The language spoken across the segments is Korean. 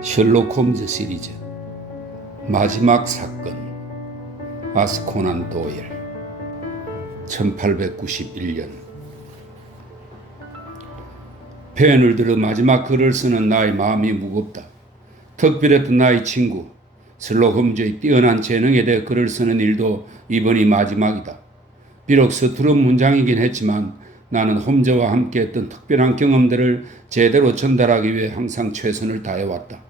셜록 홈즈 시리즈 마지막 사건 아스 코난 도일 1891년 펜을 들어 마지막 글을 쓰는 나의 마음이 무겁다. 특별했던 나의 친구 셜록 홈즈의 뛰어난 재능에 대해 글을 쓰는 일도 이번이 마지막이다. 비록 서투른 문장이긴 했지만 나는 홈즈와 함께 했던 특별한 경험들을 제대로 전달하기 위해 항상 최선을 다해왔다.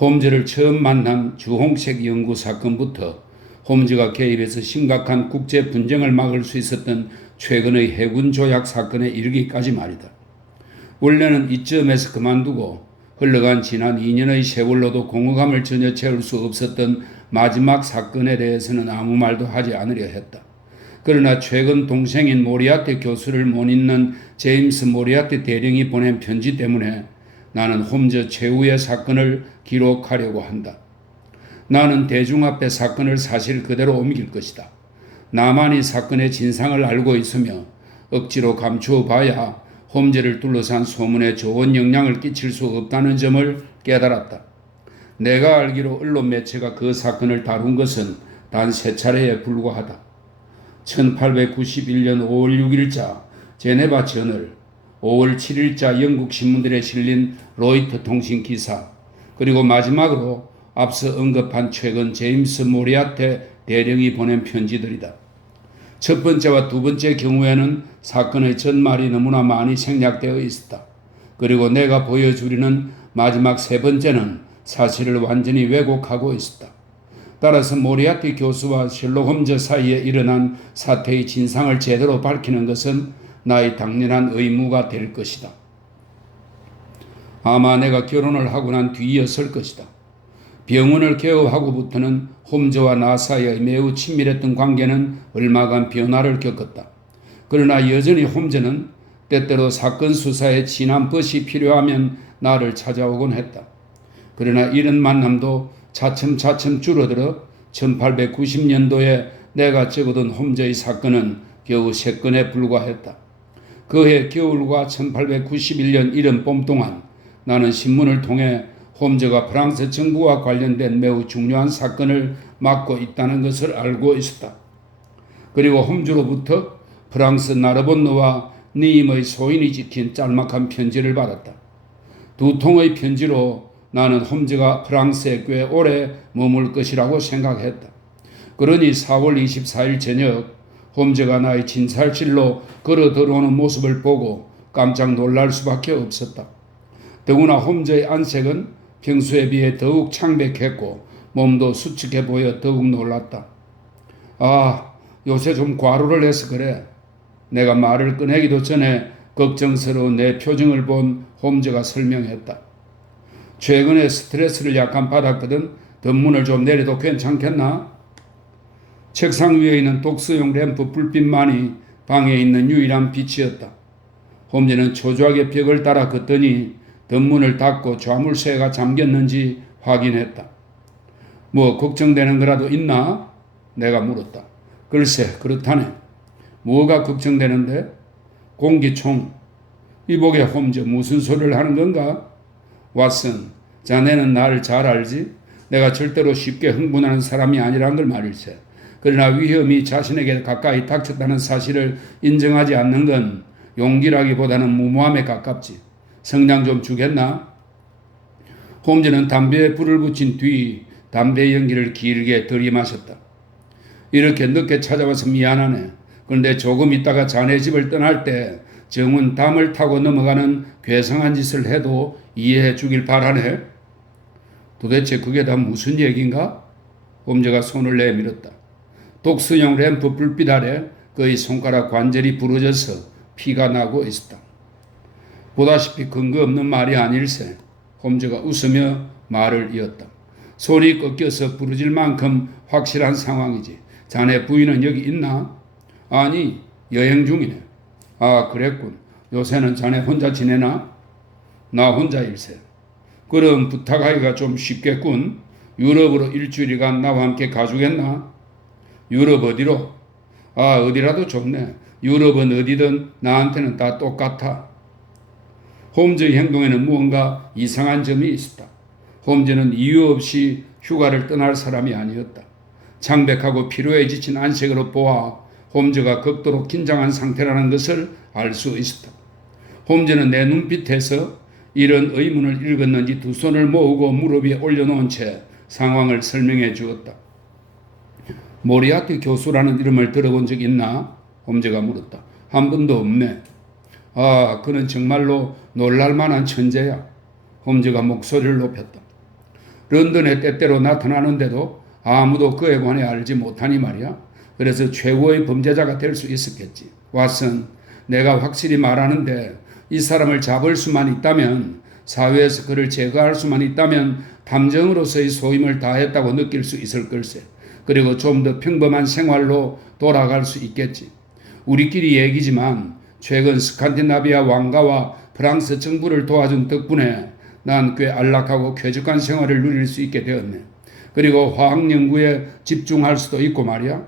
홈즈를 처음 만난 주홍색 연구 사건부터 홈즈가 개입해서 심각한 국제 분쟁을 막을 수 있었던 최근의 해군 조약 사건에 이르기까지 말이다. 원래는 이쯤에서 그만두고 흘러간 지난 2년의 세월로도 공허감을 전혀 채울 수 없었던 마지막 사건에 대해서는 아무 말도 하지 않으려 했다. 그러나 최근 동생인 모리아티 교수를 못 잇는 제임스 모리아티 대령이 보낸 편지 때문에 나는 홈즈 최후의 사건을 기록하려고 한다. 나는 대중 앞에 사건을 사실 그대로 옮길 것이다. 나만이 사건의 진상을 알고 있으며 억지로 감추어 봐야 홈즈를 둘러싼 소문에 좋은 영향을 끼칠 수 없다는 점을 깨달았다. 내가 알기로 언론 매체가 그 사건을 다룬 것은 단 3차례에 불과하다. 1891년 5월 6일자 제네바 저널, 5월 7일자 영국 신문들에 실린 로이터 통신 기사, 그리고 마지막으로 앞서 언급한 최근 제임스 모리아테 대령이 보낸 편지들이다. 첫 번째와 두 번째 경우에는 사건의 전말이 너무나 많이 생략되어 있었다. 그리고 내가 보여주려는 마지막 세 번째는 사실을 완전히 왜곡하고 있었다. 따라서 모리아티 교수와 셜록 홈즈 사이에 일어난 사태의 진상을 제대로 밝히는 것은 나의 당연한 의무가 될 것이다. 아마 내가 결혼을 하고 난 뒤이었을 것이다. 병원을 개업하고부터는 홈즈와 나 사이의 매우 친밀했던 관계는 얼마간 변화를 겪었다. 그러나 여전히 홈즈는 때때로 사건 수사에 진한 벗이 필요하면 나를 찾아오곤 했다. 그러나 이런 만남도 차츰차츰 줄어들어 1890년도에 내가 적어둔 홈즈의 사건은 겨우 3건에 불과했다. 그해 겨울과 1891년 이른 봄 동안 나는 신문을 통해 홈즈가 프랑스 정부와 관련된 매우 중요한 사건을 맡고 있다는 것을 알고 있었다. 그리고 홈즈로부터 프랑스 나르본느와 니임의 소인이 찍힌 짤막한 편지를 받았다. 두 통의 편지로 나는 홈즈가 프랑스에 꽤 오래 머물 것이라고 생각했다. 그러니 4월 24일 저녁 홈즈가 나의 진찰실로 걸어 들어오는 모습을 보고 깜짝 놀랄 수밖에 없었다. 더구나 홈즈의 안색은 평소에 비해 더욱 창백했고 몸도 수축해 보여 더욱 놀랐다. 아, 요새 좀 과로를 해서 그래. 내가 말을 꺼내기도 전에 걱정스러운 내 표정을 본 홈즈가 설명했다. 최근에 스트레스를 약간 받았거든. 덧문을 좀 내려도 괜찮겠나? 책상 위에 있는 독서용 램프 불빛만이 방에 있는 유일한 빛이었다. 홈즈는 초조하게 벽을 따라 걷더니 덧문을 닫고 좌물쇠가 잠겼는지 확인했다. 뭐 걱정되는 거라도 있나? 내가 물었다. 글쎄 그렇다네. 뭐가 걱정되는데? 공기총. 이보게 홈즈 무슨 소리를 하는 건가? 왓슨, 자네는 나를 잘 알지? 내가 절대로 쉽게 흥분하는 사람이 아니란 걸 말일세. 그러나 위험이 자신에게 가까이 닥쳤다는 사실을 인정하지 않는 건 용기라기보다는 무모함에 가깝지. 성냥 좀 주겠나? 홈즈는 담배에 불을 붙인 뒤 담배 연기를 길게 들이마셨다. 이렇게 늦게 찾아와서 미안하네. 그런데 조금 있다가 자네 집을 떠날 때 정문 담을 타고 넘어가는 괴상한 짓을 해도 이해해 주길 바라네. 도대체 그게 다 무슨 얘기인가? 홈즈가 손을 내밀었다. 독서용 램프 불빛 아래 그의 손가락 관절이 부러져서 피가 나고 있었다. 보다시피 근거 없는 말이 아닐세. 홈즈가 웃으며 말을 이었다. 손이 꺾여서 부러질 만큼 확실한 상황이지. 자네 부인은 여기 있나? 아니, 여행 중이네. 아, 그랬군. 요새는 자네 혼자 지내나? 나 혼자일세. 그럼 부탁하기가 좀 쉽겠군. 유럽으로 일주일간 나와 함께 가주겠나? 유럽 어디로? 아, 어디라도 좋네. 유럽은 어디든 나한테는 다 똑같아. 홈즈의 행동에는 무언가 이상한 점이 있었다. 홈즈는 이유 없이 휴가를 떠날 사람이 아니었다. 창백하고 피로에 지친 안색으로 보아 홈즈가 극도로 긴장한 상태라는 것을 알 수 있었다. 홈즈는 내 눈빛에서 이런 의문을 읽었는지 두 손을 모으고 무릎 위에 올려놓은 채 상황을 설명해 주었다. 모리아티 교수라는 이름을 들어본 적 있나? 홈즈가 물었다. 한 번도 없네. 아, 그는 정말로 놀랄만한 천재야. 홈즈가 목소리를 높였다. 런던에 때때로 나타나는데도 아무도 그에 관해 알지 못하니 말이야. 그래서 최고의 범죄자가 될 수 있었겠지. 왓슨, 내가 확실히 말하는데 이 사람을 잡을 수만 있다면, 사회에서 그를 제거할 수만 있다면 탐정으로서의 소임을 다했다고 느낄 수 있을 걸세. 그리고 좀 더 평범한 생활로 돌아갈 수 있겠지. 우리끼리 얘기지만 최근 스칸디나비아 왕가와 프랑스 정부를 도와준 덕분에 난 꽤 안락하고 쾌적한 생활을 누릴 수 있게 되었네. 그리고 화학 연구에 집중할 수도 있고 말이야.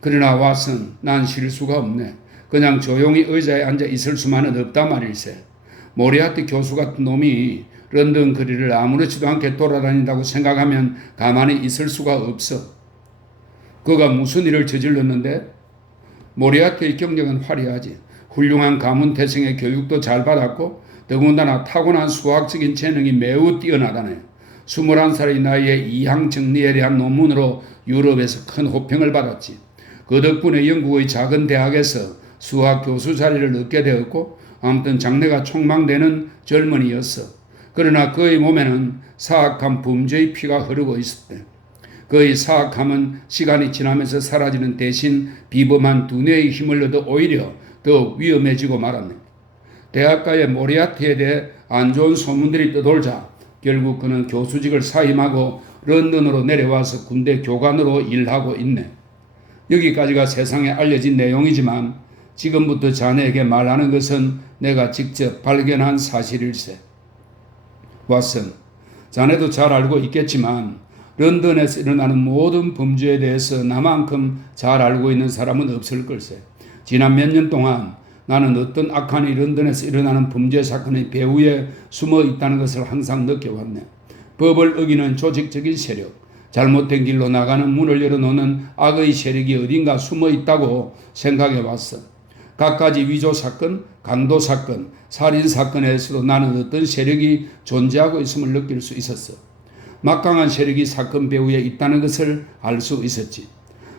그러나 왓슨, 난 쉴 수가 없네. 그냥 조용히 의자에 앉아 있을 수만은 없단 말일세. 모리아티 교수 같은 놈이 런던 거리를 아무렇지도 않게 돌아다닌다고 생각하면 가만히 있을 수가 없어. 그가 무슨 일을 저질렀는데? 모리아티의 경력은 화려하지. 훌륭한 가문 태생의 교육도 잘 받았고 더군다나 타고난 수학적인 재능이 매우 뛰어나다네. 21살의 나이에 이항 정리에 대한 논문으로 유럽에서 큰 호평을 받았지. 그 덕분에 영국의 작은 대학에서 수학 교수 자리를 얻게 되었고 아무튼 장래가 촉망되는 젊은이였어. 그러나 그의 몸에는 사악한 범죄의 피가 흐르고 있었대. 그의 사악함은 시간이 지나면서 사라지는 대신 비범한 두뇌의 힘을 얻어 오히려 더 위험해지고 말았네. 대학가의 모리아티에 대해 안 좋은 소문들이 떠돌자 결국 그는 교수직을 사임하고 런던으로 내려와서 군대 교관으로 일하고 있네. 여기까지가 세상에 알려진 내용이지만 지금부터 자네에게 말하는 것은 내가 직접 발견한 사실일세. 왓슨, 자네도 잘 알고 있겠지만 런던에서 일어나는 모든 범죄에 대해서 나만큼 잘 알고 있는 사람은 없을 걸세. 지난 몇 년 동안 나는 어떤 악한이 런던에서 일어나는 범죄 사건의 배후에 숨어 있다는 것을 항상 느껴왔네. 법을 어기는 조직적인 세력, 잘못된 길로 나가는 문을 열어놓는 악의 세력이 어딘가 숨어 있다고 생각해 왔어. 갖가지 위조 사건, 강도 사건, 살인 사건에서도 나는 어떤 세력이 존재하고 있음을 느낄 수 있었어. 막강한 세력이 사건 배후에 있다는 것을 알 수 있었지.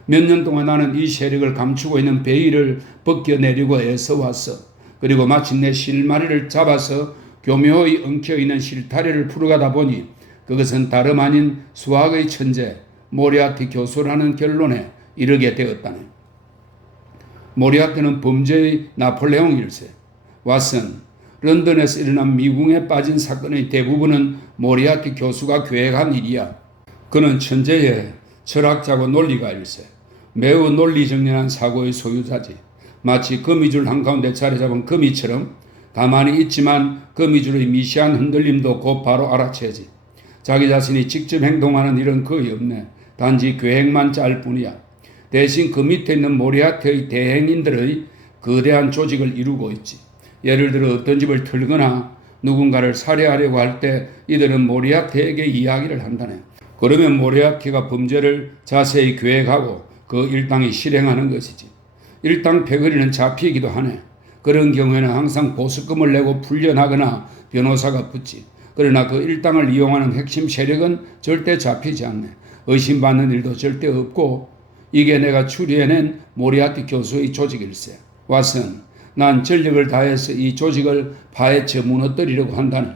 몇 년 동안 나는 이 세력을 감추고 있는 베일을 벗겨내려고 애써왔어. 그리고 마침내 실마리를 잡아서 교묘히 엉켜있는 실타래를 풀어가다 보니 그것은 다름 아닌 수학의 천재 모리아티 교수라는 결론에 이르게 되었다네. 모리아티는 범죄의 나폴레옹일세. 왓슨, 런던에서 일어난 미궁에 빠진 사건의 대부분은 모리아티 교수가 계획한 일이야. 그는 천재의 철학자고 논리가일세. 매우 논리정연한 사고의 소유자지. 마치 거미줄 한가운데 자리 잡은 거미처럼 가만히 있지만 거미줄의 미시한 흔들림도 곧바로 알아채지. 자기 자신이 직접 행동하는 일은 거의 없네. 단지 계획만 짤 뿐이야. 대신 그 밑에 있는 모리아티의 대행인들의 거대한 조직을 이루고 있지. 예를 들어 어떤 집을 털거나 누군가를 살해하려고 할 때 이들은 모리아티에게 이야기를 한다네. 그러면 모리아티가 범죄를 자세히 계획하고 그 일당이 실행하는 것이지. 일당 패거리는 잡히기도 하네. 그런 경우에는 항상 보석금을 내고 풀려나거나 변호사가 붙지. 그러나 그 일당을 이용하는 핵심 세력은 절대 잡히지 않네. 의심받는 일도 절대 없고 이게 내가 추리해낸 모리아티 교수의 조직일세. 왓슨, 난 전력을 다해서 이 조직을 파헤쳐 무너뜨리려고 한다네.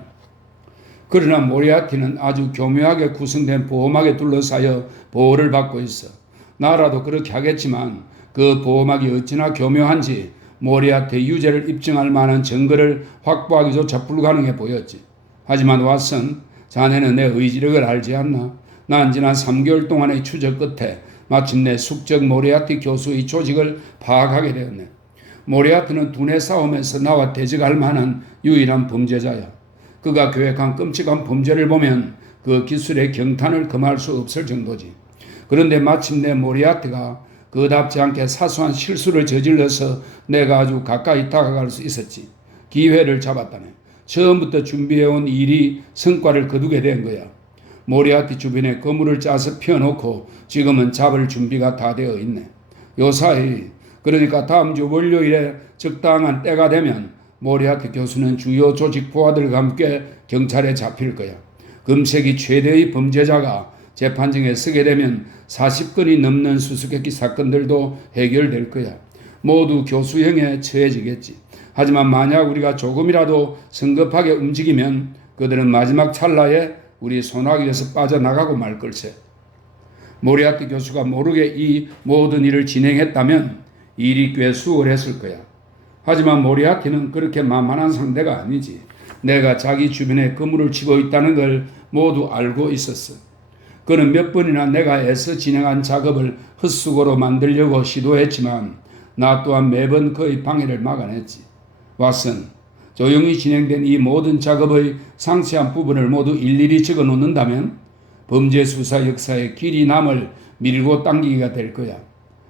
그러나 모리아티는 아주 교묘하게 구성된 보호막에 둘러싸여 보호를 받고 있어. 나라도 그렇게 하겠지만 그 보호막이 어찌나 교묘한지 모리아티의 유죄를 입증할 만한 증거를 확보하기조차 불가능해 보였지. 하지만 왓슨, 자네는 내 의지력을 알지 않나? 난 지난 3개월 동안의 추적 끝에 마침내 숙적 모리아티 교수의 조직을 파악하게 되었네. 모리아티는 두뇌 싸움에서 나와 대적할 만한 유일한 범죄자야. 그가 계획한 끔찍한 범죄를 보면 그 기술의 경탄을 금할 수 없을 정도지. 그런데 마침내 모리아티가 그답지 않게 사소한 실수를 저질러서 내가 아주 가까이 다가갈 수 있었지. 기회를 잡았다네. 처음부터 준비해온 일이 성과를 거두게 된 거야. 모리아티 주변에 거물을 짜서 펴놓고 지금은 잡을 준비가 다 되어 있네. 요사이, 그러니까 다음 주 월요일에 적당한 때가 되면 모리아티 교수는 주요 조직 부하들과 함께 경찰에 잡힐 거야. 금세기 최대의 범죄자가 재판정에 서게 되면 40건이 넘는 수수께끼 사건들도 해결될 거야. 모두 교수형에 처해지겠지. 하지만 만약 우리가 조금이라도 성급하게 움직이면 그들은 마지막 찰나에 우리 소나기에서 빠져나가고 말 걸세. 모리아티 교수가 모르게 이 모든 일을 진행했다면 일이 꽤 수월했을 거야. 하지만 모리아티는 그렇게 만만한 상대가 아니지. 내가 자기 주변에 그물을 치고 있다는 걸 모두 알고 있었어. 그는 몇 번이나 내가 애써 진행한 작업을 헛수고로 만들려고 시도했지만 나 또한 매번 그의 방해를 막아냈지. 왓슨, 조용히 진행된 이 모든 작업의 상세한 부분을 모두 일일이 적어 놓는다면 범죄 수사 역사에 길이 남을 밀고 당기기가 될 거야.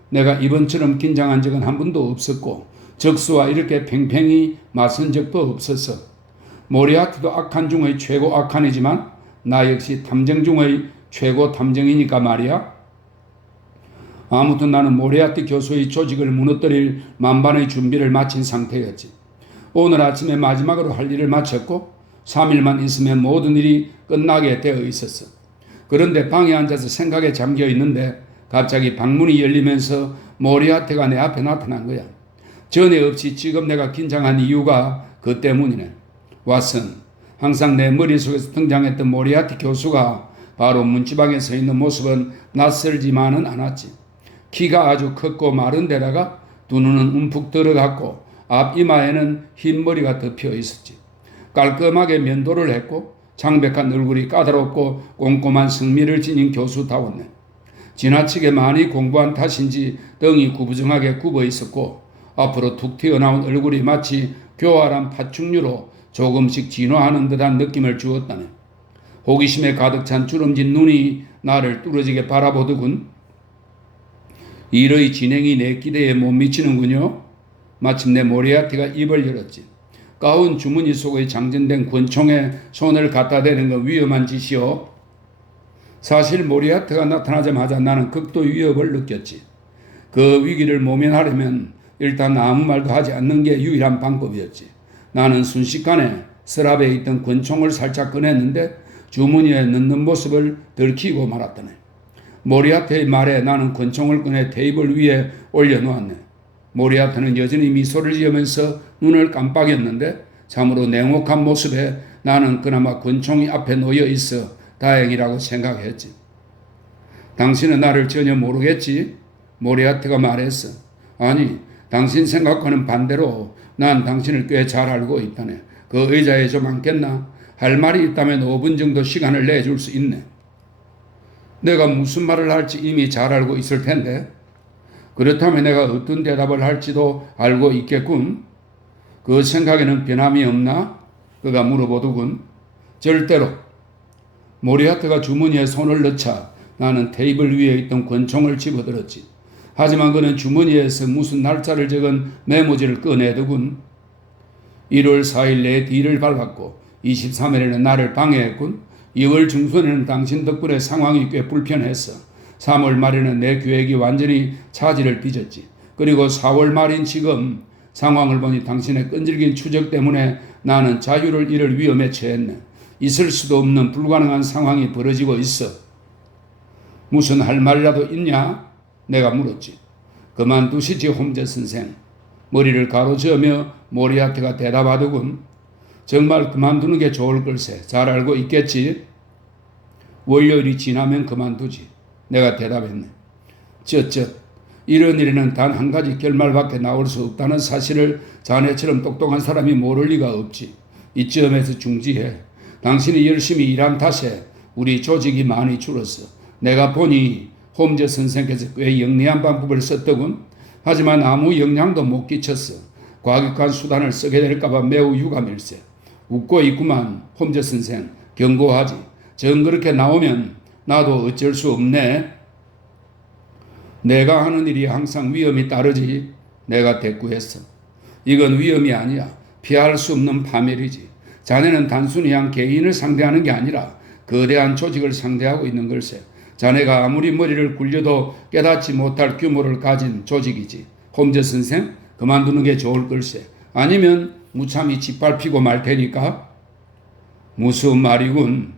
내가 이번처럼 긴장한 적은 한 번도 없었고 적수와 이렇게 팽팽히 맞선 적도 없었어. 모리아티도 악한 중의 최고 악한이지만 나 역시 탐정 중의 최고 탐정이니까 말이야. 아무튼 나는 모리아티 교수의 조직을 무너뜨릴 만반의 준비를 마친 상태였지. 오늘 아침에 마지막으로 할 일을 마쳤고 3일만 있으면 모든 일이 끝나게 되어 있었어. 그런데 방에 앉아서 생각에 잠겨 있는데 갑자기 방문이 열리면서 모리아티가 내 앞에 나타난 거야. 전에 없이 지금 내가 긴장한 이유가 그 때문이네. 왓슨, 항상 내 머릿속에서 등장했던 모리아티 교수가 바로 문지방에 서 있는 모습은 낯설지만은 않았지. 키가 아주 컸고 마른 데다가 두 눈은 움푹 들어갔고 앞 이마에는 흰 머리가 덮여 있었지. 깔끔하게 면도를 했고 창백한 얼굴이 까다롭고 꼼꼼한 성미를 지닌 교수다웠네. 지나치게 많이 공부한 탓인지 등이 구부정하게 굽어 있었고 앞으로 툭 튀어나온 얼굴이 마치 교활한 파충류로 조금씩 진화하는 듯한 느낌을 주었다네. 호기심에 가득 찬 주름진 눈이 나를 뚫어지게 바라보더군. 일의 진행이 내 기대에 못 미치는군요. 마침내 모리아티가 입을 열었지. 가운 주머니 속의 장전된 권총에 손을 갖다 대는 건 위험한 짓이요. 사실 모리아티가 나타나자마자 나는 극도 위협을 느꼈지. 그 위기를 모면하려면 일단 아무 말도 하지 않는 게 유일한 방법이었지. 나는 순식간에 서랍에 있던 권총을 살짝 꺼냈는데 주머니에 넣는 모습을 들키고 말았다네. 모리아티의 말에 나는 권총을 꺼내 테이블 위에 올려놓았네. 모리아티는 여전히 미소를 지으면서 눈을 깜빡였는데 참으로 냉혹한 모습에 나는 그나마 권총이 앞에 놓여 있어 다행이라고 생각했지. 당신은 나를 전혀 모르겠지? 모리아티가 말했어. 아니, 당신 생각과는 반대로 난 당신을 꽤 잘 알고 있다네. 그 의자에 좀 앉겠나? 할 말이 있다면 5분 정도 시간을 내줄 수 있네. 내가 무슨 말을 할지 이미 잘 알고 있을 텐데. 그렇다면 내가 어떤 대답을 할지도 알고 있겠군. 그 생각에는 변함이 없나? 그가 물어보더군. 절대로. 모리아티가 주머니에 손을 넣자 나는 테이블 위에 있던 권총을 집어들었지. 하지만 그는 주머니에서 무슨 날짜를 적은 메모지를 꺼내더군. 1월 4일 내 뒤를 밟았고 23일에는 나를 방해했군. 2월 중순에는 당신 덕분에 상황이 꽤 불편했어. 3월 말에는 내 계획이 완전히 차질을 빚었지. 그리고 4월 말인 지금 상황을 보니 당신의 끈질긴 추적 때문에 나는 자유를 잃을 위험에 처했네. 있을 수도 없는 불가능한 상황이 벌어지고 있어. 무슨 할 말이라도 있냐? 내가 물었지. 그만두시지 홈즈 선생. 머리를 가로저으며 모리아티가 대답하더군. 정말 그만두는 게 좋을 걸세. 잘 알고 있겠지? 월요일이 지나면 그만두지. 내가 대답했네. 이런 일에는 단 한 가지 결말밖에 나올 수 없다는 사실을 자네처럼 똑똑한 사람이 모를 리가 없지. 이쯤에서 중지해. 당신이 열심히 일한 탓에 우리 조직이 많이 줄었어. 내가 보니 홈즈 선생께서 꽤 영리한 방법을 썼더군. 하지만 아무 영향도 못 끼쳤어. 과격한 수단을 쓰게 될까봐 매우 유감일세. 웃고 있구만 홈즈 선생. 경고하지. 정 그렇게 나오면 나도 어쩔 수 없네. 내가 하는 일이 항상 위험이 따르지. 내가 대꾸했어. 이건 위험이 아니야. 피할 수 없는 파멸이지. 자네는 단순히 한 개인을 상대하는 게 아니라 거대한 조직을 상대하고 있는 걸세. 자네가 아무리 머리를 굴려도 깨닫지 못할 규모를 가진 조직이지. 홈즈 선생, 그만두는 게 좋을 걸세. 아니면 무참히 짓밟히고 말 테니까. 무슨 말이군.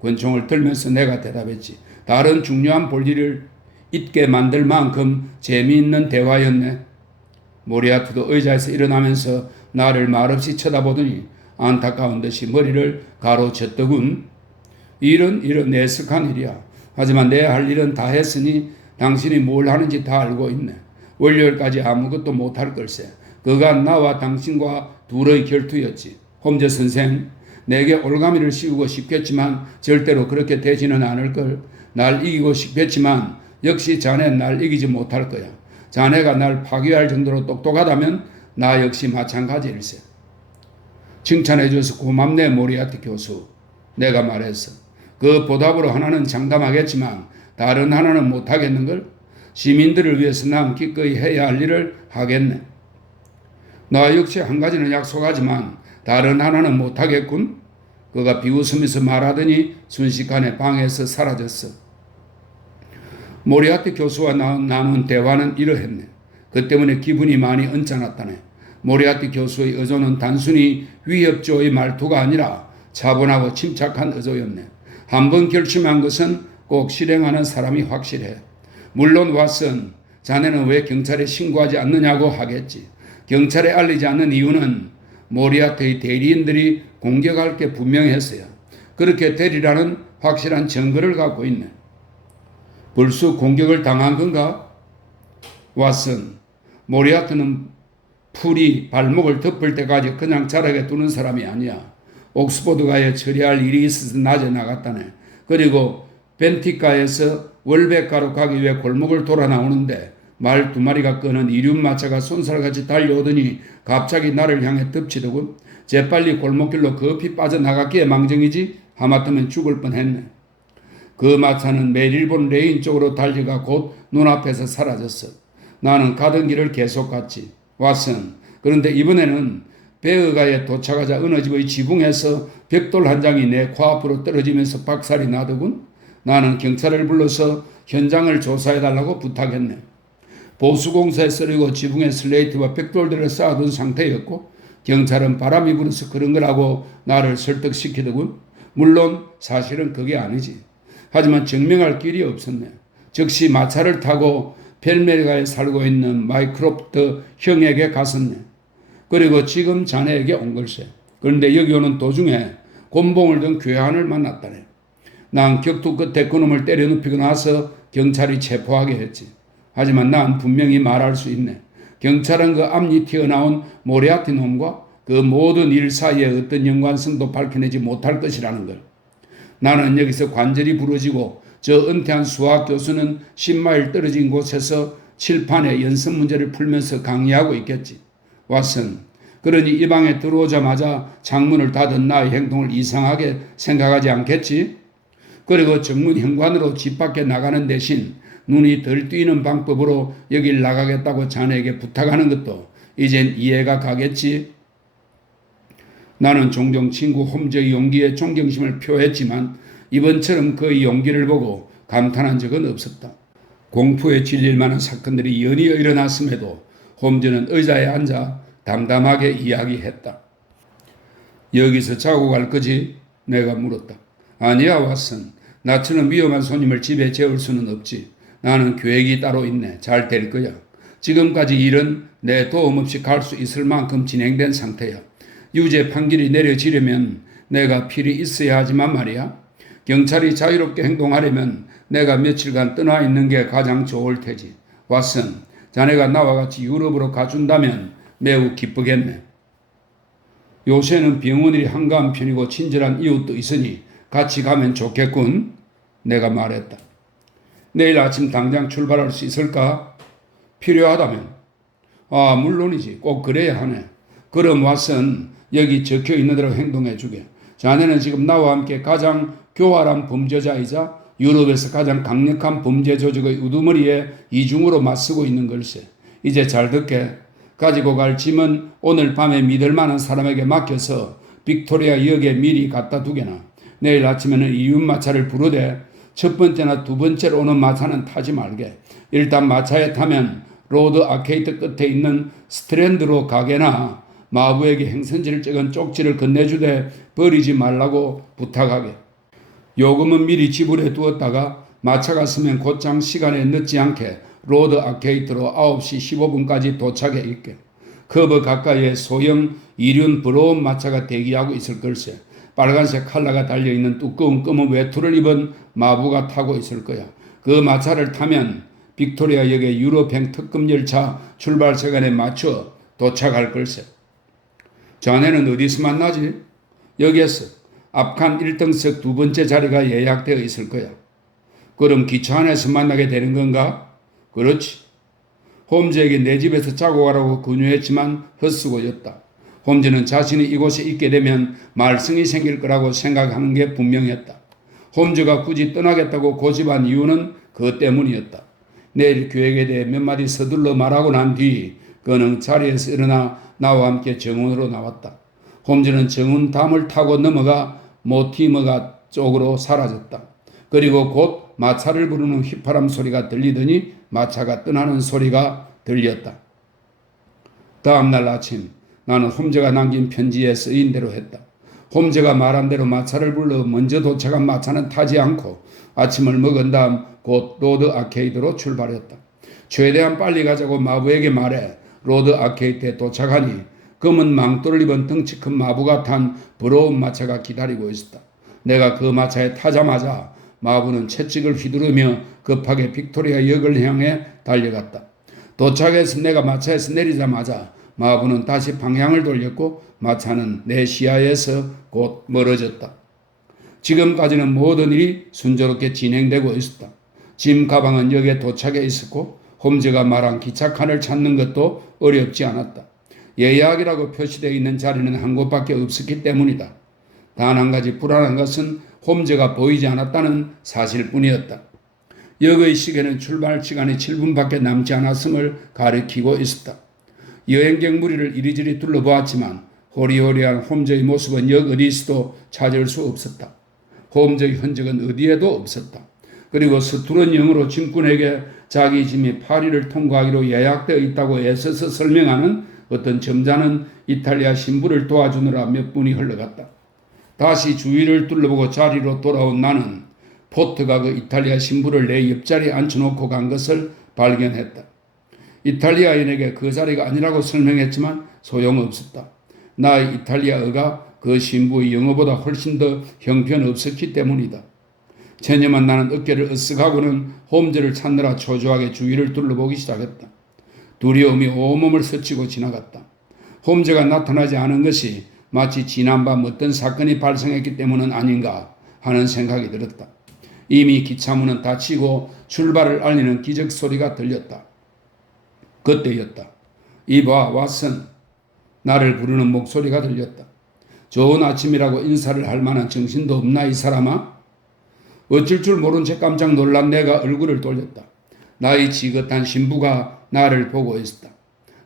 권총을 들면서 내가 대답했지. 다른 중요한 볼일을 잊게 만들 만큼 재미있는 대화였네. 모리아트도 의자에서 일어나면서 나를 말없이 쳐다보더니 안타까운 듯이 머리를 가로챘더군. 일은 내색한 일이야. 하지만 내 할 일은 다 했으니 당신이 뭘 하는지 다 알고 있네. 월요일까지 아무것도 못할 걸세. 그간 나와 당신과 둘의 결투였지. 홈즈 선생, 내게 올가미를 씌우고 싶겠지만 절대로 그렇게 되지는 않을 걸. 날 이기고 싶겠지만 역시 자네는 날 이기지 못할 거야. 자네가 날 파괴할 정도로 똑똑하다면 나 역시 마찬가지일세. 칭찬해줘서 고맙네, 모리아티 교수. 내가 말했어. 그 보답으로 하나는 장담하겠지만 다른 하나는 못하겠는걸? 시민들을 위해서 난 기꺼이 해야 할 일을 하겠네. 나 역시 한 가지는 약속하지만 다른 하나는 못하겠군. 그가 비웃으면서 말하더니 순식간에 방에서 사라졌어. 모리아티 교수와 나눈 대화는 이러했네. 그 때문에 기분이 많이 언짢았다네. 모리아티 교수의 의도는 단순히 위협조의 말투가 아니라 차분하고 침착한 의도였네. 한번 결심한 것은 꼭 실행하는 사람이 확실해. 물론 왓슨, 자네는 왜 경찰에 신고하지 않느냐고 하겠지. 경찰에 알리지 않는 이유는 모리아트의 대리인들이 공격할 게 분명했어요. 그렇게 되리라는 확실한 증거를 갖고 있네. 불쑥 공격을 당한 건가? 왓슨, 모리아트는 풀이 발목을 덮을 때까지 그냥 자라게 두는 사람이 아니야. 옥스포드가에 처리할 일이 있어서 낮에 나갔다네. 그리고 벤티가에서 월백가로 가기 위해 골목을 돌아 나오는데 말 두 마리가 끄는 이륜마차가 손살같이 달려오더니 갑자기 나를 향해 덮치더군. 재빨리 골목길로 급히 빠져나갔기에 망정이지 하마터면 죽을 뻔했네. 그 마차는 메릴본 레인 쪽으로 달려가 곧 눈앞에서 사라졌어. 나는 가던 길을 계속 갔지. 왓슨, 그런데 이번에는 베어가에 도착하자 어느 집의 지붕에서 벽돌 한 장이 내 코앞으로 떨어지면서 박살이 나더군. 나는 경찰을 불러서 현장을 조사해달라고 부탁했네. 보수공사에 쓰려고 지붕에 슬레이트와 벽돌들을 쌓아둔 상태였고 경찰은 바람이 불어서 그런 거라고 나를 설득시키더군. 물론 사실은 그게 아니지. 하지만 증명할 길이 없었네. 즉시 마차를 타고 펠메가에 살고 있는 마이크로프트 형에게 갔었네. 그리고 지금 자네에게 온 걸세. 그런데 여기 오는 도중에 곤봉을 든 괴한을 만났다네. 난 격투 끝에 그놈을 때려 눕히고 나서 경찰이 체포하게 했지. 하지만 난 분명히 말할 수 있네. 경찰은 그 앞니 튀어나온 모리아티 놈과 그 모든 일 사이에 어떤 연관성도 밝혀내지 못할 것이라는 걸. 나는 여기서 관절이 부러지고 저 은퇴한 수학 교수는 10마일 떨어진 곳에서 칠판에 연습 문제를 풀면서 강의하고 있겠지. 왓슨, 그러니 이 방에 들어오자마자 창문을 닫은 나의 행동을 이상하게 생각하지 않겠지? 그리고 정문 현관으로 집 밖에 나가는 대신 눈이 덜 띄는 방법으로 여길 나가겠다고 자네에게 부탁하는 것도 이젠 이해가 가겠지? 나는 종종 친구 홈즈의 용기에 존경심을 표했지만 이번처럼 그의 용기를 보고 감탄한 적은 없었다. 공포에 질릴 만한 사건들이 연이어 일어났음에도 홈즈는 의자에 앉아 담담하게 이야기했다. 여기서 자고 갈 거지? 내가 물었다. 아니야, 왓슨. 나처럼 위험한 손님을 집에 재울 수는 없지. 나는 계획이 따로 있네. 잘 될 거야. 지금까지 일은 내 도움 없이 갈 수 있을 만큼 진행된 상태야. 유죄 판결이 내려지려면 내가 필히 있어야 하지만 말이야. 경찰이 자유롭게 행동하려면 내가 며칠간 떠나 있는 게 가장 좋을 테지. 왓슨, 자네가 나와 같이 유럽으로 가준다면 매우 기쁘겠네. 요새는 병원이 한가한 편이고 친절한 이웃도 있으니 같이 가면 좋겠군. 내가 말했다. 내일 아침 당장 출발할 수 있을까? 필요하다면. 아, 물론이지. 꼭 그래야 하네. 그럼 왓슨, 여기 적혀 있는 대로 행동해 주게. 자네는 지금 나와 함께 가장 교활한 범죄자이자 유럽에서 가장 강력한 범죄 조직의 우두머리에 이중으로 맞서고 있는 걸세. 이제 잘 듣게. 가지고 갈 짐은 오늘 밤에 믿을 만한 사람에게 맡겨서 빅토리아 역에 미리 갖다 두게나. 내일 아침에는 이윤 마차를 부르되 첫 번째나 두 번째로 오는 마차는 타지 말게. 일단 마차에 타면 로드 아케이드 끝에 있는 스트랜드로 가게나 마부에게 행선지를 찍은 쪽지를 건네주되 버리지 말라고 부탁하게. 요금은 미리 지불해 두었다가 마차가 서면 곧장 시간에 늦지 않게 로드 아케이드로 9시 15분까지 도착해 있게. 커버 가까이에 소형 이륜 부러운 마차가 대기하고 있을 걸세. 빨간색 칼라가 달려있는 두꺼운 검은 외투를 입은 마부가 타고 있을 거야. 그 마차를 타면 빅토리아역의 유럽행 특급 열차 출발 시간에 맞춰 도착할 걸세. 자네는 어디서 만나지? 여기에서. 앞칸 1등석 두 번째 자리가 예약되어 있을 거야. 그럼 기차 안에서 만나게 되는 건가? 그렇지. 홈즈에게 내 집에서 자고 가라고 권유했지만 헛수고였다. 홈즈는 자신이 이곳에 있게 되면 말썽이 생길 거라고 생각하는 게 분명했다. 홈즈가 굳이 떠나겠다고 고집한 이유는 그것 때문이었다. 내일 계획에 대해 몇 마디 서둘러 말하고 난 뒤 그는 자리에서 일어나 나와 함께 정원으로 나왔다. 홈즈는 정원 담을 타고 넘어가 모티머가 쪽으로 사라졌다. 그리고 곧 마차를 부르는 휘파람 소리가 들리더니 마차가 떠나는 소리가 들렸다. 다음날 아침 나는 홈즈가 남긴 편지에 쓰인 대로 했다. 홈즈가 말한 대로 마차를 불러 먼저 도착한 마차는 타지 않고 아침을 먹은 다음 곧 로드 아케이드로 출발했다. 최대한 빨리 가자고 마부에게 말해 로드 아케이드에 도착하니 검은 망토를 입은 덩치 큰 마부가 탄 부러운 마차가 기다리고 있었다. 내가 그 마차에 타자마자 마부는 채찍을 휘두르며 급하게 빅토리아 역을 향해 달려갔다. 도착해서 내가 마차에서 내리자마자 마부는 다시 방향을 돌렸고 마차는 내 시야에서 곧 멀어졌다. 지금까지는 모든 일이 순조롭게 진행되고 있었다. 짐 가방은 역에 도착해 있었고 홈즈가 말한 기차칸을 찾는 것도 어렵지 않았다. 예약이라고 표시되어 있는 자리는 한 곳밖에 없었기 때문이다. 단 한 가지 불안한 것은 홈즈가 보이지 않았다는 사실뿐이었다. 역의 시계는 출발 시간이 7분밖에 남지 않았음을 가리키고 있었다. 여행객 무리를 이리저리 둘러보았지만 호리호리한 홈즈의 모습은 역 어디서도 찾을 수 없었다. 홈즈의 흔적은 어디에도 없었다. 그리고 서투른 영어로 짐꾼에게 자기 짐이 파리를 통과하기로 예약되어 있다고 애써서 설명하는 어떤 점잖은 이탈리아 신부를 도와주느라 몇 분이 흘러갔다. 다시 주위를 둘러보고 자리로 돌아온 나는 포트가 그 이탈리아 신부를 내 옆자리에 앉혀놓고 간 것을 발견했다. 이탈리아인에게 그 자리가 아니라고 설명했지만 소용없었다. 나의 이탈리아어가 그 신부의 영어보다 훨씬 더 형편없었기 때문이다. 체념한 나는 어깨를 으쓱하고는 홈즈를 찾느라 초조하게 주위를 둘러보기 시작했다. 두려움이 온몸을 스치고 지나갔다. 홈즈가 나타나지 않은 것이 마치 지난밤 어떤 사건이 발생했기 때문은 아닌가 하는 생각이 들었다. 이미 기차문은 닫히고 출발을 알리는 기적 소리가 들렸다. 그때였다. 이봐 왓슨, 나를 부르는 목소리가 들렸다. 좋은 아침이라고 인사를 할 만한 정신도 없나 이 사람아? 어쩔 줄 모른 채 깜짝 놀란 내가 얼굴을 돌렸다. 나의 지긋한 신부가 나를 보고 있었다.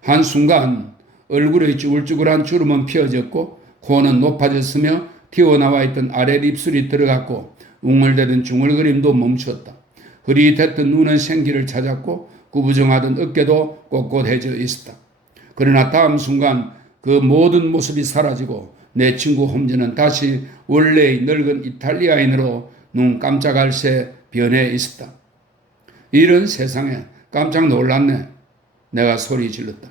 한순간 얼굴의 쭈글쭈글한 주름은 펴졌고 코는 높아졌으며 튀어나와 있던 아랫입술이 들어갔고 웅얼대던 중얼거림도 멈추었다. 흐릿했던 눈은 생기를 찾았고 구부정하던 어깨도 꼿꼿해져 있었다. 그러나 다음 순간 그 모든 모습이 사라지고 내 친구 홈즈는 다시 원래의 늙은 이탈리아인으로 눈 깜짝할 새 변해 있었다. 이런 세상에 깜짝 놀랐네. 내가 소리 질렀다.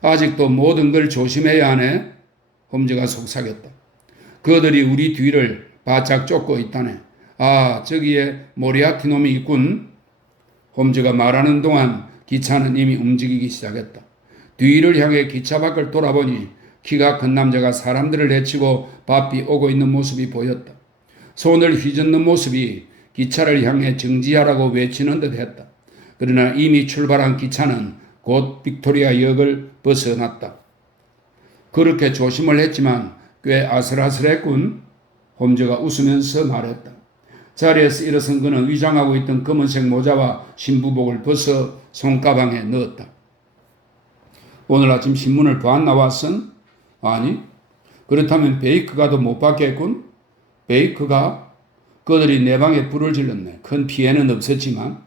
아직도 모든 걸 조심해야 하네. 홈즈가 속삭였다. 그들이 우리 뒤를 바짝 쫓고 있다네. 아, 저기에 모리아티 놈이 있군. 홈즈가 말하는 동안 기차는 이미 움직이기 시작했다. 뒤를 향해 기차 밖을 돌아보니 키가 큰 남자가 사람들을 헤치고 바삐 오고 있는 모습이 보였다. 손을 휘젓는 모습이 기차를 향해 정지하라고 외치는 듯 했다. 그러나 이미 출발한 기차는 곧 빅토리아 역을 벗어났다. 그렇게 조심을 했지만 꽤 아슬아슬했군. 홈즈가 웃으면서 말했다. 자리에서 일어선 그는 위장하고 있던 검은색 모자와 신부복을 벗어 손가방에 넣었다. 오늘 아침 신문을 보았나 왓슨? 아니. 그렇다면 베이크가 더 못 받겠군. 베이크가 그들이 내 방에 불을 질렀네. 큰 피해는 없었지만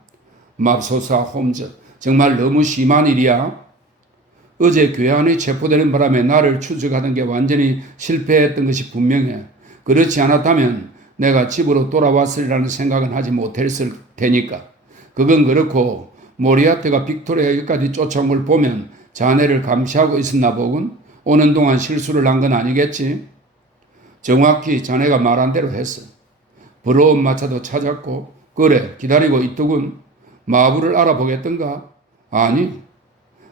맙소사 홈즈, 정말 너무 심한 일이야. 어제 교회 안에 체포되는 바람에 나를 추적하던 게 완전히 실패했던 것이 분명해. 그렇지 않았다면 내가 집으로 돌아왔으리라는 생각은 하지 못했을 테니까. 그건 그렇고 모리아트가 빅토리아까지 쫓아온 걸 보면 자네를 감시하고 있었나 보군. 오는 동안 실수를 한 건 아니겠지? 정확히 자네가 말한 대로 했어. 부러운 마차도 찾았고 그래 기다리고 있더군. 마부를 알아보겠던가? 아니,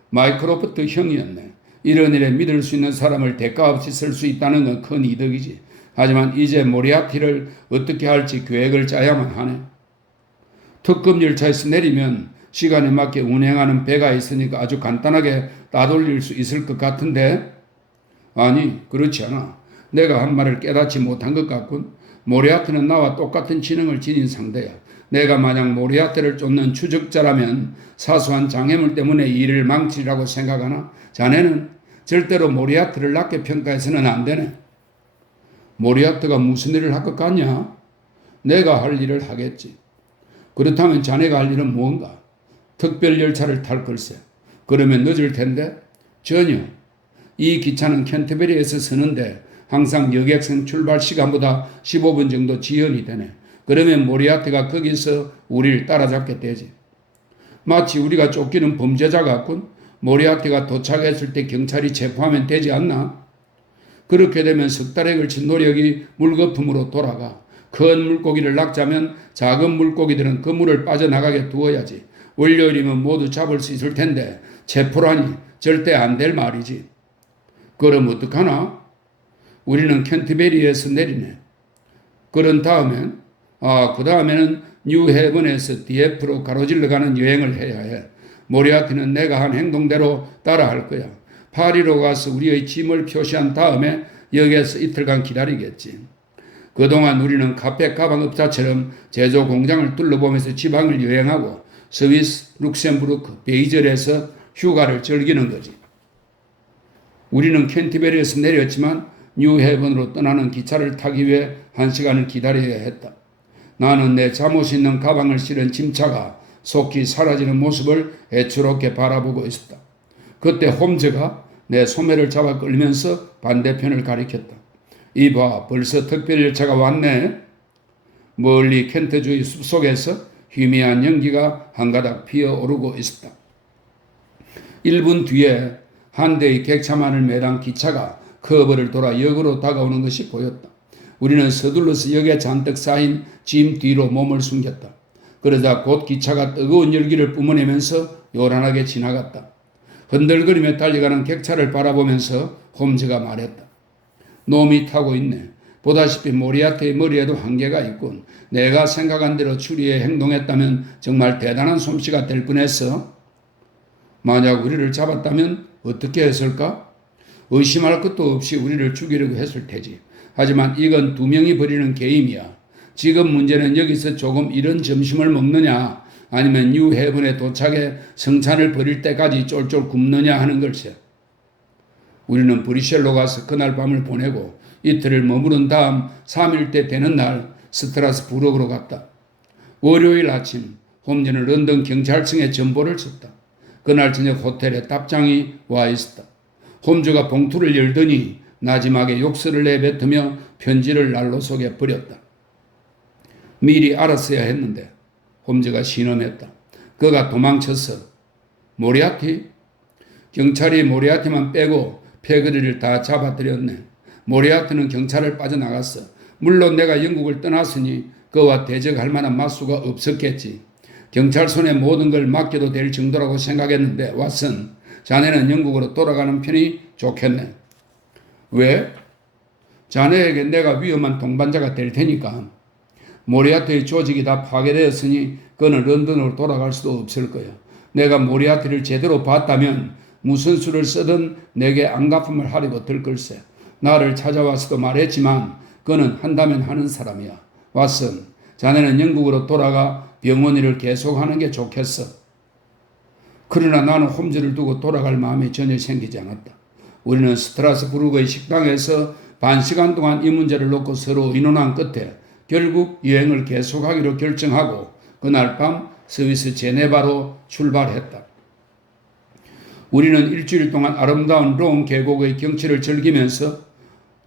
마이크로프트 형이었네. 이런 일에 믿을 수 있는 사람을 대가 없이 쓸 수 있다는 건 큰 이득이지. 하지만 이제 모리아티를 어떻게 할지 계획을 짜야만 하네. 특급 열차에서 내리면 시간에 맞게 운행하는 배가 있으니까 아주 간단하게 따돌릴 수 있을 것 같은데? 아니, 그렇지 않아. 내가 한 말을 깨닫지 못한 것 같군. 모리아티는 나와 똑같은 지능을 지닌 상대야. 내가 만약 모리아티를 쫓는 추적자라면 사소한 장애물 때문에 일을 망치리라고 생각하나? 자네는 절대로 모리아티를 낮게 평가해서는 안 되네. 모리아티가 무슨 일을 할 것 같냐? 내가 할 일을 하겠지. 그렇다면 자네가 할 일은 뭔가? 특별 열차를 탈 걸세. 그러면 늦을 텐데? 전혀. 이 기차는 캔터베리에서 서는데 항상 여객선 출발 시간보다 15분 정도 지연이 되네. 그러면 모리아티가 거기서 우리를 따라잡게 되지. 마치 우리가 쫓기는 범죄자 같군. 모리아티가 도착했을 때 경찰이 체포하면 되지 않나? 그렇게 되면 석 달에 걸친 노력이 물거품으로 돌아가. 큰 물고기를 낚자면 작은 물고기들은 그 물을 빠져나가게 두어야지. 월요일이면 모두 잡을 수 있을 텐데 체포라니 절대 안 될 말이지. 그럼 어떡하나? 우리는 캔터베리에서 내리네. 그런 다음엔 그 다음에는 뉴헤븐에서 DF로 가로질러 가는 여행을 해야 해. 모리아티는 내가 한 행동대로 따라할 거야. 파리로 가서 우리의 짐을 표시한 다음에 여기에서 이틀간 기다리겠지. 그동안 우리는 카페 가방업자처럼 제조 공장을 둘러보면서 지방을 여행하고 스위스, 룩셈부르크, 베이젤에서 휴가를 즐기는 거지. 우리는 캔터베리에서 내렸지만 뉴헤븐으로 떠나는 기차를 타기 위해 1시간을 기다려야 했다. 나는 내 잠옷 있는 가방을 실은 짐차가 속히 사라지는 모습을 애처롭게 바라보고 있었다. 그때 홈즈가 내 소매를 잡아 끌면서 반대편을 가리켰다. 이봐, 벌써 특별열차가 왔네. 멀리 켄트주의 숲속에서 희미한 연기가 한가닥 피어오르고 있었다. 1분 뒤에 한 대의 객차만을 매단 기차가 커브를 돌아 역으로 다가오는 것이 보였다. 우리는 서둘러서 역에 잔뜩 쌓인 짐 뒤로 몸을 숨겼다. 그러자 곧 기차가 뜨거운 열기를 뿜어내면서 요란하게 지나갔다. 흔들거리며 달려가는 객차를 바라보면서 홈즈가 말했다. 놈이 타고 있네. 보다시피 모리아티의 머리에도 한계가 있군. 내가 생각한 대로 추리해 행동했다면 정말 대단한 솜씨가 될 뻔했어. 만약 우리를 잡았다면 어떻게 했을까? 의심할 것도 없이 우리를 죽이려고 했을 테지. 하지만 이건 두 명이 벌이는 게임이야. 지금 문제는 여기서 조금 이른 점심을 먹느냐 아니면 뉴헤븐에 도착해 성찬을 벌일 때까지 쫄쫄 굶느냐 하는 걸세. 우리는 브뤼셀로 가서 그날 밤을 보내고 이틀을 머무른 다음 3일째 되는 날 스트라스부르크로 갔다. 월요일 아침 홈즈는 런던 경찰청에 전보를 줬다. 그날 저녁 호텔에 답장이 와 있었다. 홈즈가 봉투를 열더니 나지막에 욕설을 내뱉으며 편지를 난로 속에 버렸다. 미리 알았어야 했는데 홈즈가 신음했다. 그가 도망쳤어. 모리아티? 경찰이 모리아티만 빼고 패거리를 다 잡아들였네. 모리아티는 경찰을 빠져나갔어. 물론 내가 영국을 떠났으니 그와 대적할 만한 맞수가 없었겠지. 경찰 손에 모든 걸 맡겨도 될 정도라고 생각했는데 왓슨, 자네는 영국으로 돌아가는 편이 좋겠네. 왜? 자네에게 내가 위험한 동반자가 될 테니까. 모리아티의 조직이 다 파괴되었으니 그는 런던으로 돌아갈 수도 없을 거야. 내가 모리아티를 제대로 봤다면 무슨 수를 쓰든 내게 안갚음을 하려고 들 걸세. 나를 찾아와서도 말했지만 그는 한다면 하는 사람이야. 왓슨, 자네는 영국으로 돌아가 병원 일을 계속하는 게 좋겠어. 그러나 나는 홈즈를 두고 돌아갈 마음이 전혀 생기지 않았다. 우리는 스트라스부르크의 식당에서 반 시간 동안 이 문제를 놓고 서로 의논한 끝에 결국 여행을 계속하기로 결정하고 그날 밤 스위스 제네바로 출발했다. 우리는 일주일 동안 아름다운 롬 계곡의 경치를 즐기면서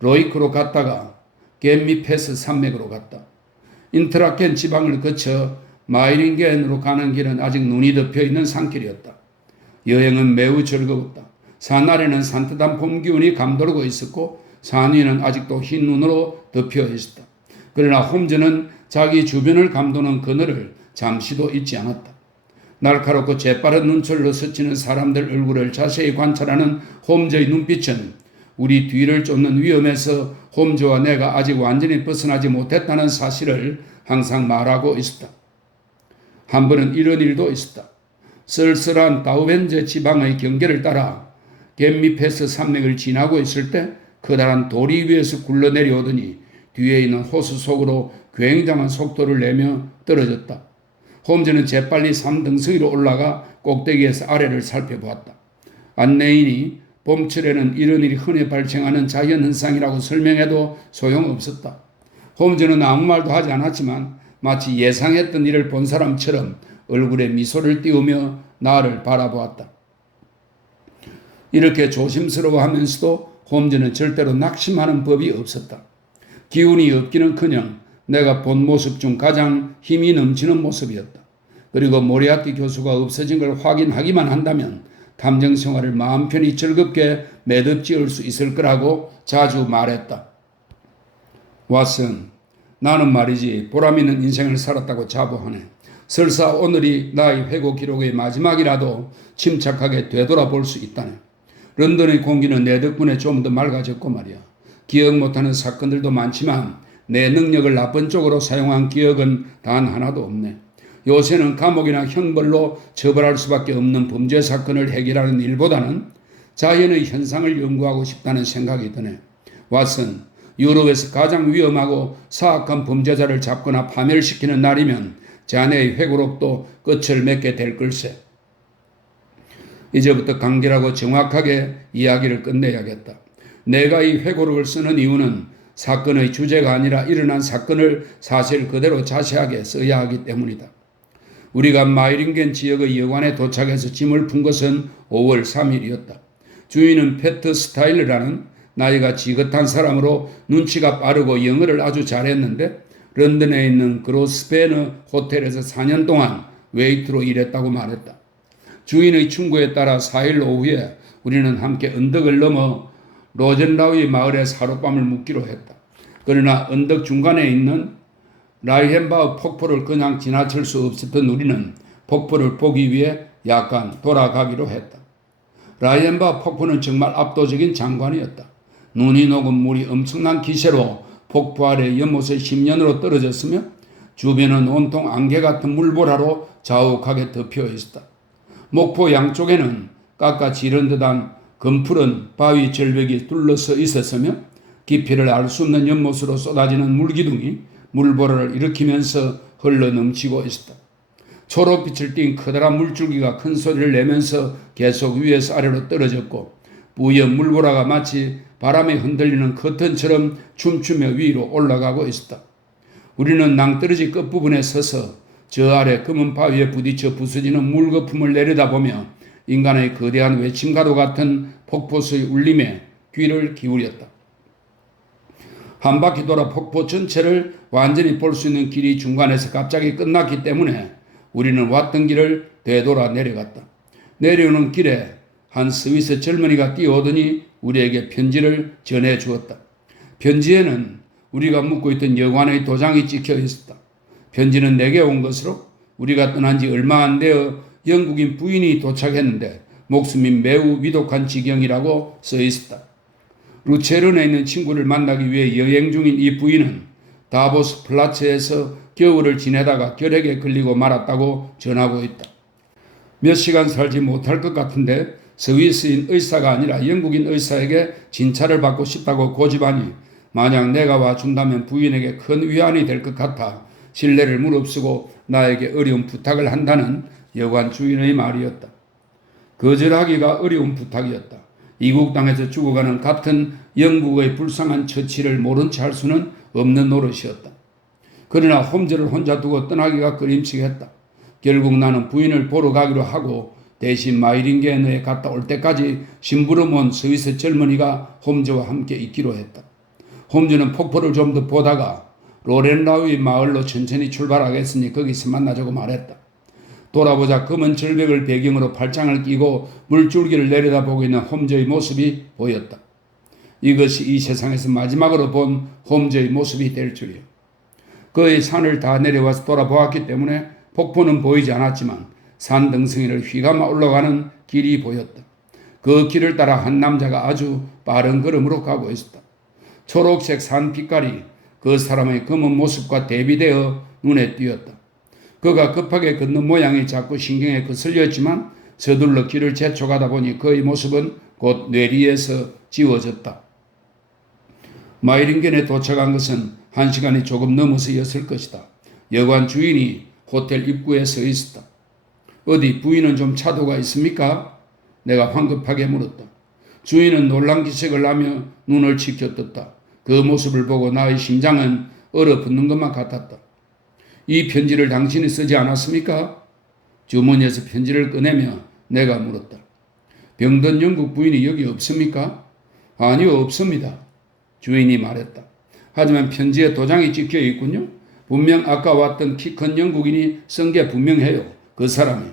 로이크로 갔다가 겜미페스 산맥으로 갔다. 인트라켄 지방을 거쳐 마이링겐으로 가는 길은 아직 눈이 덮여 있는 산길이었다. 여행은 매우 즐거웠다. 산 아래는 산뜻한 봄 기운이 감돌고 있었고 산 위는 아직도 흰 눈으로 덮여 있었다. 그러나 홈즈는 자기 주변을 감도는 그늘을 잠시도 잊지 않았다. 날카롭고 재빠른 눈철로 스치는 사람들 얼굴을 자세히 관찰하는 홈즈의 눈빛은 우리 뒤를 쫓는 위험에서 홈즈와 내가 아직 완전히 벗어나지 못했다는 사실을 항상 말하고 있었다. 한 번은 이런 일도 있었다. 쓸쓸한 다우벤제 지방의 경계를 따라 겜미페스 산맥을 지나고 있을 때 커다란 도리 위에서 굴러내려오더니 뒤에 있는 호수 속으로 굉장한 속도를 내며 떨어졌다. 홈즈는 재빨리 산등성이로 올라가 꼭대기에서 아래를 살펴보았다. 안내인이 봄철에는 이런 일이 흔히 발생하는 자연현상이라고 설명해도 소용없었다. 홈즈는 아무 말도 하지 않았지만 마치 예상했던 일을 본 사람처럼 얼굴에 미소를 띄우며 나를 바라보았다. 이렇게 조심스러워하면서도 홈즈는 절대로 낙심하는 법이 없었다. 기운이 없기는커녕 내가 본 모습 중 가장 힘이 넘치는 모습이었다. 그리고 모리아티 교수가 없어진 걸 확인하기만 한다면 탐정 생활을 마음 편히 즐겁게 매듭지을 수 있을 거라고 자주 말했다. 왓슨, 나는 말이지 보람 있는 인생을 살았다고 자부하네. 설사 오늘이 나의 회고 기록의 마지막이라도 침착하게 되돌아볼 수 있다네. 런던의 공기는 내 덕분에 좀 더 맑아졌고 말이야. 기억 못하는 사건들도 많지만 내 능력을 나쁜 쪽으로 사용한 기억은 단 하나도 없네. 요새는 감옥이나 형벌로 처벌할 수밖에 없는 범죄 사건을 해결하는 일보다는 자연의 현상을 연구하고 싶다는 생각이 드네. 왓슨, 유럽에서 가장 위험하고 사악한 범죄자를 잡거나 파멸시키는 날이면 자네의 회고록도 끝을 맺게 될 걸세. 이제부터 간결하고 정확하게 이야기를 끝내야겠다. 내가 이 회고록을 쓰는 이유는 사건의 주제가 아니라 일어난 사건을 사실 그대로 자세하게 써야 하기 때문이다. 우리가 마이링겐 지역의 여관에 도착해서 짐을 푼 것은 5월 3일이었다. 주인은 페트 스타일러라는 나이가 지긋한 사람으로 눈치가 빠르고 영어를 아주 잘했는데 런던에 있는 그로스베너 호텔에서 4년 동안 웨이트로 일했다고 말했다. 주인의 충고에 따라 4일 오후에 우리는 함께 언덕을 넘어 로젠라우이 마을에 하룻밤을 묵기로 했다. 그러나 언덕 중간에 있는 라이헨바흐 폭포를 그냥 지나칠 수 없었던 우리는 폭포를 보기 위해 약간 돌아가기로 했다. 라이헨바흐 폭포는 정말 압도적인 장관이었다. 눈이 녹은 물이 엄청난 기세로 폭포 아래 연못의 10년으로 떨어졌으며 주변은 온통 안개 같은 물보라로 자욱하게 덮여 있었다. 목포 양쪽에는 깎아 지른 듯한 검푸른 바위 절벽이 둘러서 있었으며 깊이를 알 수 없는 연못으로 쏟아지는 물기둥이 물보라를 일으키면서 흘러 넘치고 있었다. 초록빛을 띤 커다란 물줄기가 큰 소리를 내면서 계속 위에서 아래로 떨어졌고 뿌연 물보라가 마치 바람에 흔들리는 커튼처럼 춤추며 위로 올라가고 있었다. 우리는 낭떠러지 끝부분에 서서 저 아래 검은 바위에 부딪혀 부서지는 물거품을 내려다보며 인간의 거대한 외침과도 같은 폭포수의 울림에 귀를 기울였다. 한 바퀴 돌아 폭포 전체를 완전히 볼 수 있는 길이 중간에서 갑자기 끝났기 때문에 우리는 왔던 길을 되돌아 내려갔다. 내려오는 길에 한 스위스 젊은이가 뛰어오더니 우리에게 편지를 전해주었다. 편지에는 우리가 묵고 있던 여관의 도장이 찍혀 있었다. 편지는 내게 온 것으로 우리가 떠난 지 얼마 안 되어 영국인 부인이 도착했는데 목숨이 매우 위독한 지경이라고 써 있었다. 루체른에 있는 친구를 만나기 위해 여행 중인 이 부인은 다보스 플라츠에서 겨울을 지내다가 결핵에 걸리고 말았다고 전하고 있다. 몇 시간 살지 못할 것 같은데 스위스인 의사가 아니라 영국인 의사에게 진찰을 받고 싶다고 고집하니 만약 내가 와준다면 부인에게 큰 위안이 될 것 같아 신뢰를 무릅쓰고 나에게 어려운 부탁을 한다는 여관 주인의 말이었다. 거절하기가 어려운 부탁이었다. 이국 땅에서 죽어가는 같은 영국의 불쌍한 처치를 모른 채 할 수는 없는 노릇이었다. 그러나 홈즈를 혼자 두고 떠나기가 꺼림칙했다. 결국 나는 부인을 보러 가기로 하고 대신 마이링겐에 갔다 올 때까지 심부름 온 스위스 젊은이가 홈즈와 함께 있기로 했다. 홈즈는 폭포를 좀 더 보다가 로렌라우의 마을로 천천히 출발하겠으니 거기서 만나자고 말했다. 돌아보자 검은 절벽을 배경으로 팔짱을 끼고 물줄기를 내려다보고 있는 홈즈의 모습이 보였다. 이것이 이 세상에서 마지막으로 본 홈즈의 모습이 될 줄이야. 그의 산을 다 내려와서 돌아보았기 때문에 폭포는 보이지 않았지만 산 등성이를 휘감아 올라가는 길이 보였다. 그 길을 따라 한 남자가 아주 빠른 걸음으로 가고 있었다. 초록색 산 빛깔이 그 사람의 검은 모습과 대비되어 눈에 띄었다. 그가 급하게 걷는 모양이 자꾸 신경에 거슬렸지만 서둘러 길을 재촉하다 보니 그의 모습은 곧 뇌리에서 지워졌다. 마이링겐에 도착한 것은 1시간이 조금 넘어서였을 것이다. 여관 주인이 호텔 입구에 서 있었다. 어디 부인은 좀 차도가 있습니까? 내가 황급하게 물었다. 주인은 놀란 기색을 하며 눈을 치켜떴다. 그 모습을 보고 나의 심장은 얼어붙는 것만 같았다. 이 편지를 당신이 쓰지 않았습니까? 주머니에서 편지를 꺼내며 내가 물었다. 병든 영국 부인이 여기 없습니까? 아니요, 없습니다. 주인이 말했다. 하지만 편지에 도장이 찍혀 있군요. 분명 아까 왔던 키 큰 영국인이 쓴 게 분명해요. 그 사람이.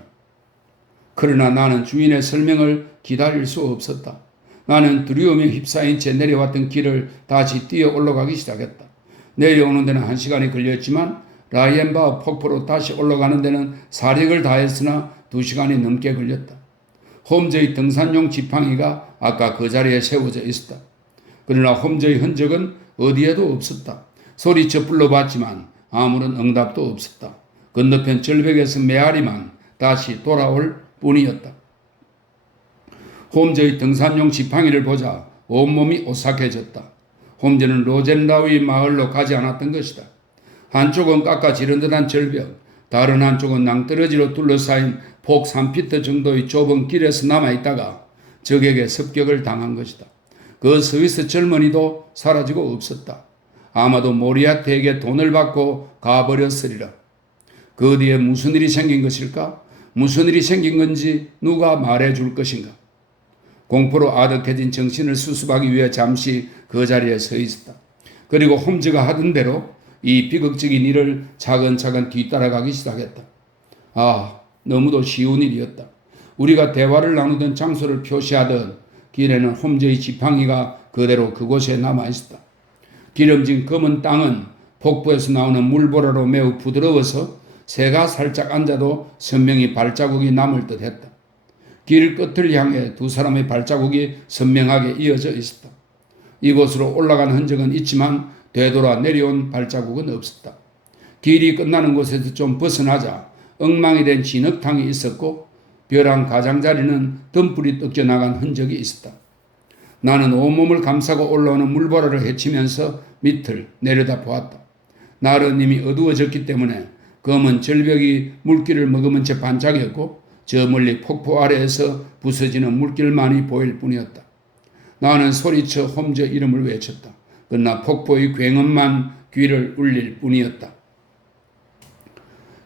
그러나 나는 주인의 설명을 기다릴 수 없었다. 나는 두려움에 휩싸인 채 내려왔던 길을 다시 뛰어 올라가기 시작했다. 내려오는 데는 1시간이 걸렸지만 라이엔바우 폭포로 다시 올라가는 데는 사력을 다했으나 2시간이 넘게 걸렸다. 홈즈의 등산용 지팡이가 아까 그 자리에 세워져 있었다. 그러나 홈즈의 흔적은 어디에도 없었다. 소리쳐 불러봤지만 아무런 응답도 없었다. 건너편 절벽에서 메아리만 다시 돌아올 뿐이었다. 홈즈의 등산용 지팡이를 보자 온몸이 오싹해졌다. 홈즈는 로젠라우의 마을로 가지 않았던 것이다. 한쪽은 깎아지른 듯한 절벽, 다른 한쪽은 낭떠러지로 둘러싸인 폭 3피트 정도의 좁은 길에서 남아있다가 적에게 습격을 당한 것이다. 그 스위스 젊은이도 사라지고 없었다. 아마도 모리아티에게 돈을 받고 가버렸으리라. 그 뒤에 무슨 일이 생긴 것일까? 무슨 일이 생긴 건지 누가 말해줄 것인가? 공포로 아득해진 정신을 수습하기 위해 잠시 그 자리에 서 있었다. 그리고 홈즈가 하던 대로 이 비극적인 일을 차근차근 뒤따라가기 시작했다. 아, 너무도 쉬운 일이었다. 우리가 대화를 나누던 장소를 표시하던 길에는 홈즈의 지팡이가 그대로 그곳에 남아있었다. 기름진 검은 땅은 폭포에서 나오는 물보라로 매우 부드러워서 새가 살짝 앉아도 선명히 발자국이 남을 듯했다. 길 끝을 향해 두 사람의 발자국이 선명하게 이어져 있었다. 이곳으로 올라간 흔적은 있지만 되돌아 내려온 발자국은 없었다. 길이 끝나는 곳에서 좀 벗어나자 엉망이 된 진흙탕이 있었고 벼랑 가장자리는 덤불이 뜯겨나간 흔적이 있었다. 나는 온몸을 감싸고 올라오는 물보라를 헤치면서 밑을 내려다보았다. 날은 이미 어두워졌기 때문에 검은 절벽이 물길을 머금은 채 반짝였고 저 멀리 폭포 아래에서 부서지는 물길만이 보일 뿐이었다. 나는 소리쳐 홈즈 이름을 외쳤다. 그러나 폭포의 굉음만 귀를 울릴 뿐이었다.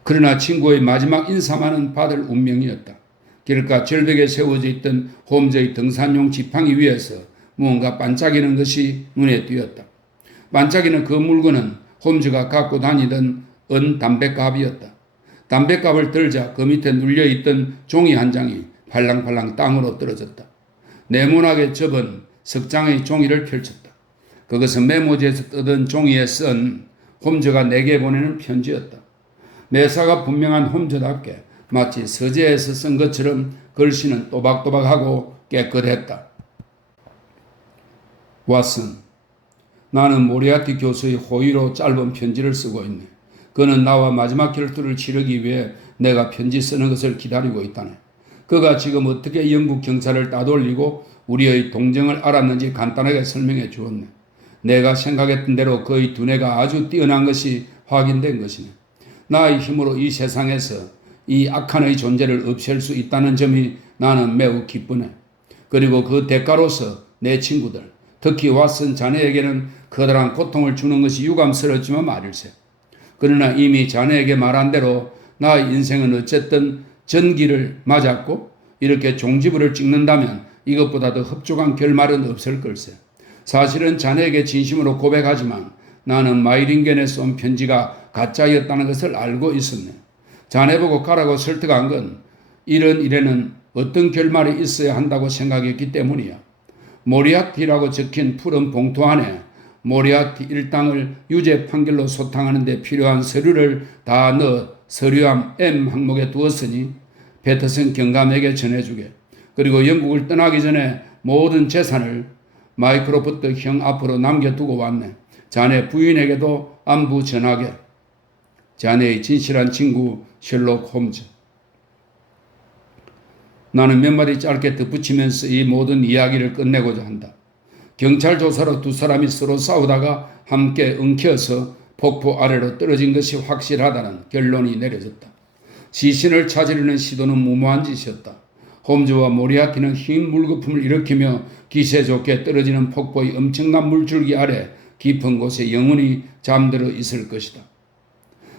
그러나 친구의 마지막 인사만은 받을 운명이었다. 길가 절벽에 세워져 있던 홈즈의 등산용 지팡이 위에서 무언가 반짝이는 것이 눈에 띄었다. 반짝이는 그 물건은 홈즈가 갖고 다니던 은 담뱃갑이었다. 담뱃갑을 들자 그 밑에 눌려있던 종이 한 장이 팔랑팔랑 땅으로 떨어졌다. 네모나게 접은 석장의 종이를 펼쳤다. 그것은 메모지에서 뜯은 종이에 쓴 홈즈가 내게 보내는 편지였다. 매사가 분명한 홈즈답게 마치 서재에서 쓴 것처럼 글씨는 또박또박하고 깨끗했다. 왓슨, 나는 모리아티 교수의 호의로 짧은 편지를 쓰고 있네. 그는 나와 마지막 결투를 치르기 위해 내가 편지 쓰는 것을 기다리고 있다네. 그가 지금 어떻게 영국 경찰을 따돌리고 우리의 동정을 알았는지 간단하게 설명해 주었네. 내가 생각했던 대로 그의 두뇌가 아주 뛰어난 것이 확인된 것이네. 나의 힘으로 이 세상에서 이 악한의 존재를 없앨 수 있다는 점이 나는 매우 기쁘네. 그리고 그 대가로서 내 친구들, 특히 왓슨 자네에게는 커다란 고통을 주는 것이 유감스럽지만 말일세. 그러나 이미 자네에게 말한 대로 나의 인생은 어쨌든 전기를 맞았고 이렇게 종지부를 찍는다면 이것보다 더 흡족한 결말은 없을 걸세. 사실은 자네에게 진심으로 고백하지만 나는 마이링겐에 쏜 편지가 가짜였다는 것을 알고 있었네. 자네 보고 가라고 설득한 건 이런 일에는 어떤 결말이 있어야 한다고 생각했기 때문이야. 모리아티라고 적힌 푸른 봉투 안에 모리아티 일당을 유죄 판결로 소탕하는 데 필요한 서류를 다 넣어 서류함 M 항목에 두었으니 패터슨 경감에게 전해주게. 그리고 영국을 떠나기 전에 모든 재산을 마이크로프트 형 앞으로 남겨두고 왔네. 자네 부인에게도 안부 전하게. 자네의 진실한 친구 셜록 홈즈. 나는 몇 마디 짧게 덧붙이면서 이 모든 이야기를 끝내고자 한다. 경찰 조사로 두 사람이 서로 싸우다가 함께 엉켜서 폭포 아래로 떨어진 것이 확실하다는 결론이 내려졌다. 시신을 찾으려는 시도는 무모한 짓이었다. 홈즈와 모리아티는 흰 물거품을 일으키며 기세 좋게 떨어지는 폭포의 엄청난 물줄기 아래 깊은 곳에 영원히 잠들어 있을 것이다.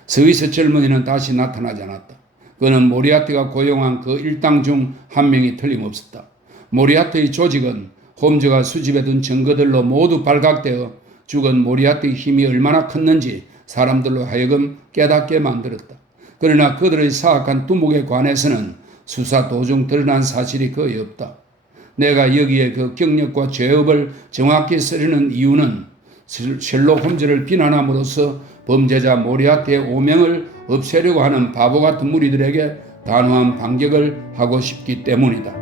스위스 젊은이는 다시 나타나지 않았다. 그는 모리아티가 고용한 그 일당 중 한 명이 틀림없었다. 모리아티의 조직은 홈즈가 수집해둔 증거들로 모두 발각되어 죽은 모리아티의 힘이 얼마나 컸는지 사람들로 하여금 깨닫게 만들었다. 그러나 그들의 사악한 두목에 관해서는 수사 도중 드러난 사실이 거의 없다. 내가 여기에 그 경력과 죄업을 정확히 쓰려는 이유는 셜록 홈즈를 비난함으로써 범죄자 모리아티의 오명을 없애려고 하는 바보 같은 무리들에게 단호한 반격을 하고 싶기 때문이다.